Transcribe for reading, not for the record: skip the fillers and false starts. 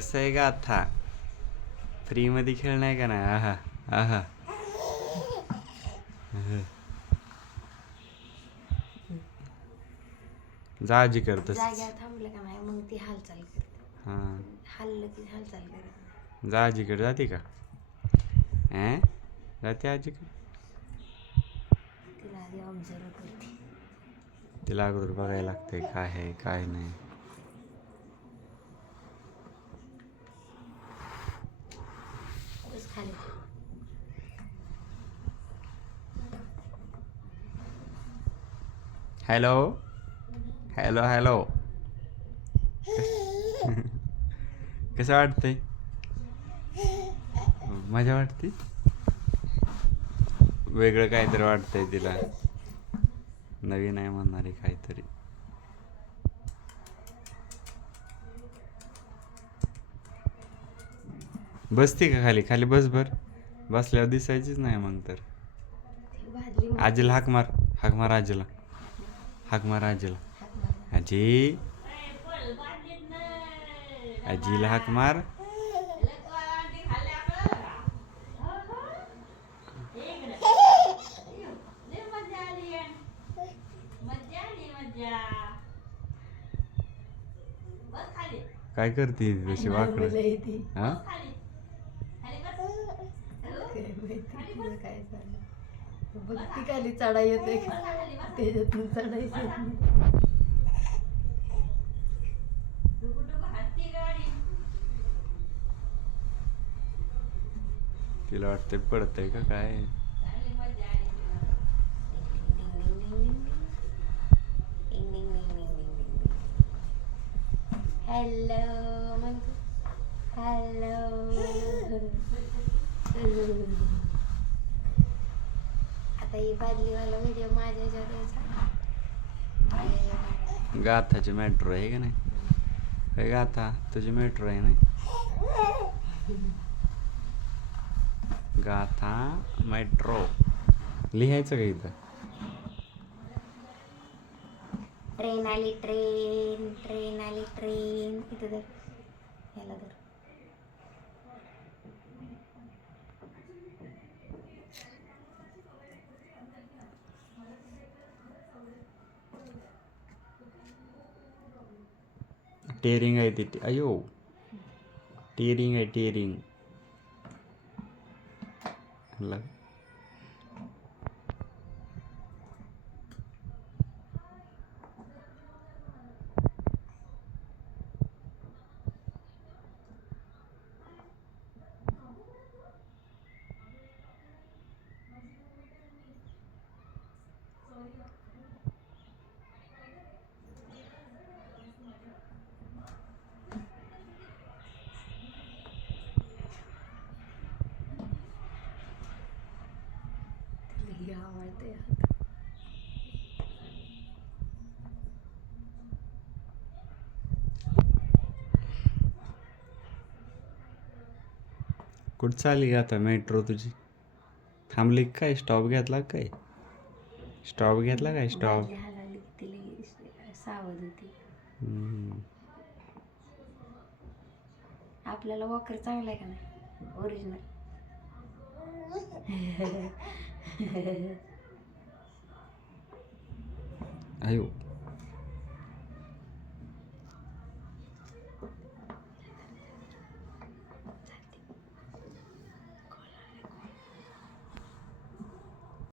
कसं आहे का आता फ्री मध्ये खेळ नाही का नाही आहा आहा जा आजी करतस जाग्यावर थांबलं का नाही मग ती हालचाल करते. हा हल्लं की हालचाल करते. जा आजीकडे जाते का जाते आजीकडे तिला आधी ऑब्झर्व करते. तिला अगोदर बघायला लागतंय काय आहे काय नाही. बस खाली. हॅलो हॅलो हॅलो कसं वाटतंय मजा वाटते वेगळं काहीतरी वाटतंय तिला नवीन आहे म्हणणारे काहीतरी. बसते का खाली खाली बस भर बसल्यावर दिसायचीच नाही मग तर. ती भाजली मग आजीला हाक मार आजीला हाक मार आजीला हाक मारला. आजी आजीला हाक मार. काय करते तशी वाकडं लई ती. हा काय माहिती तिला काय झालं. बघ ती खाली चढा येते का त्याच्यातून चढायचं येत नाही. तिला वाटतंय पडतंय का काय. हॅलो म्हणतो हॅलो. आता ही बादलीवाला व्हिडिओ माझ्या ह्याच्यावर यायचा. माझ्या ह्याच्यावर. गाथाची मेट्रो आहे का नाही हे गाथा तुझी मेट्रो आहे ना गाथा मेट्रो लिहायचं का इथं. ट्रेन आली ट्रेन ट्रेन आली ट्रेन इथं धर ह्याला धर. टेरिंग आहे ती अयो टेरिंग आहे टेरिंग. लई आवडते. कुठं चालली का आता मेट्रो तुझी थांबली काय स्टॉप घेतला काय स्टॉप घेतला काय स्टॉप. बादली हालाली की ती लई सावध होती. आपल्याला वॉकर चांगला आहे का नाही ओरिजिनल. अयो